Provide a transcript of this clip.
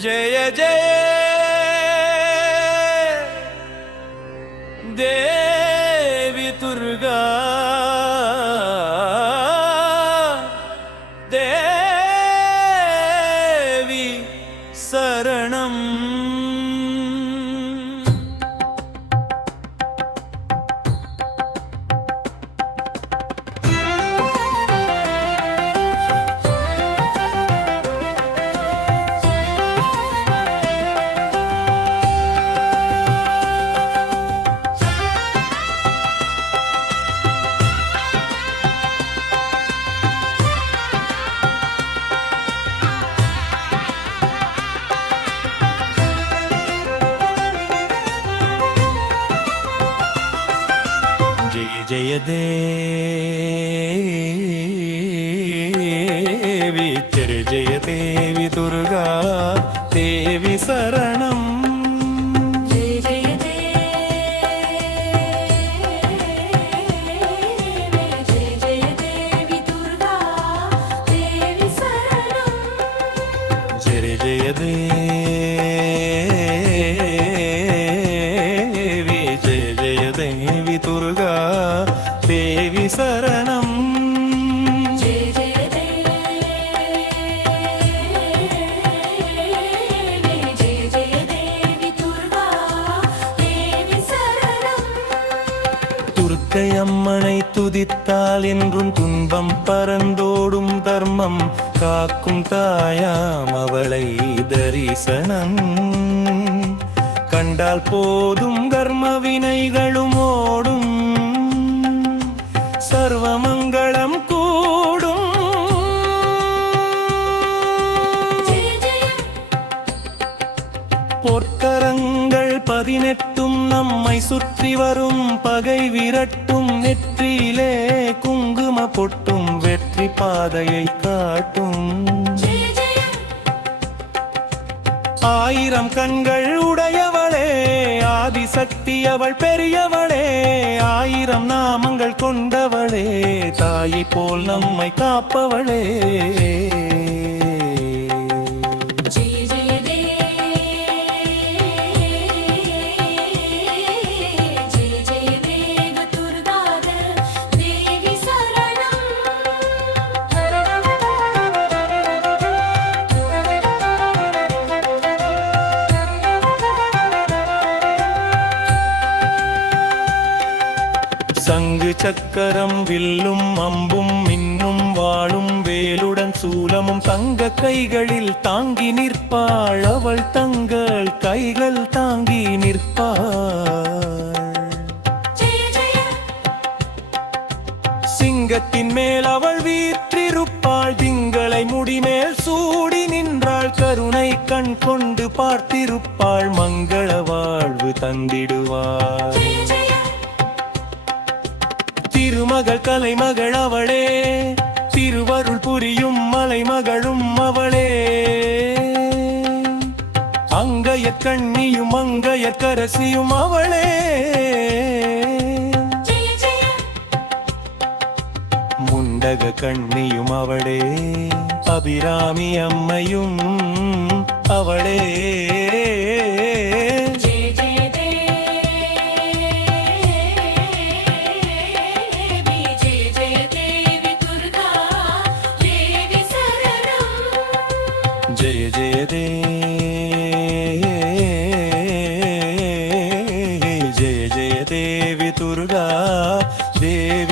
जय जय ஜெய ஜெயதேவி திரு ஜெய தேவி துர்கா தேவி சரணம். ஜெய ஜெயதேவி சரணம். துர்க்கை அம்மனை துதித்தால் என்றும் துன்பம் பறந்தோடும் தர்மம் காக்கும் தாயாம் அவளை தரிசனம். கண்டால் போதும் கர்ம வினைகளும் ஓடும். சர்வமங்களம் கூடும். பொற்கரங்கள் பதினெட்டும் நம்மை சுற்றி வரும் பகை விரட்டும் நெற்றியிலே குங்கும பொட்டும் வெற்றி பாதையை காட்டும். ஆயிரம் கண்கள் உடையவளே ஆதிசக்தி அவள் பெரியவளே ஆயிரம் நாமங்கள் கொண்டவளே தாயி போல் நம்மை காப்பவளே. இங்கு சக்கரம் வில்லும் அம்பும் மின்னும் வாழும் வேலுடன் சூலமும் தங்க கைகளில் தாங்கி நிற்பாள். அவள் தங்கள் கைகள் தாங்கி நிற்பாள். சிங்கத்தின் மேல் அவள் வீற்றிருப்பாள். திங்களை முடிமேல் சூடி நின்றாள். கருணை கண் கொண்டு பார்த்திருப்பாள். மங்கள வாழ்வு தந்திடுவாள். திருமகள் கலைமகள் அவளே. திருவருள் புரியும் மலைமகளும் அவளே. அங்கைய கண்ணியும் அங்கைய கரசியும் அவளே. முண்டக கண்ணியும் அவளே. அபிராமி அம்மையும் அவளே. జయదే. జయ జయ దేవి దుర్గా దేవి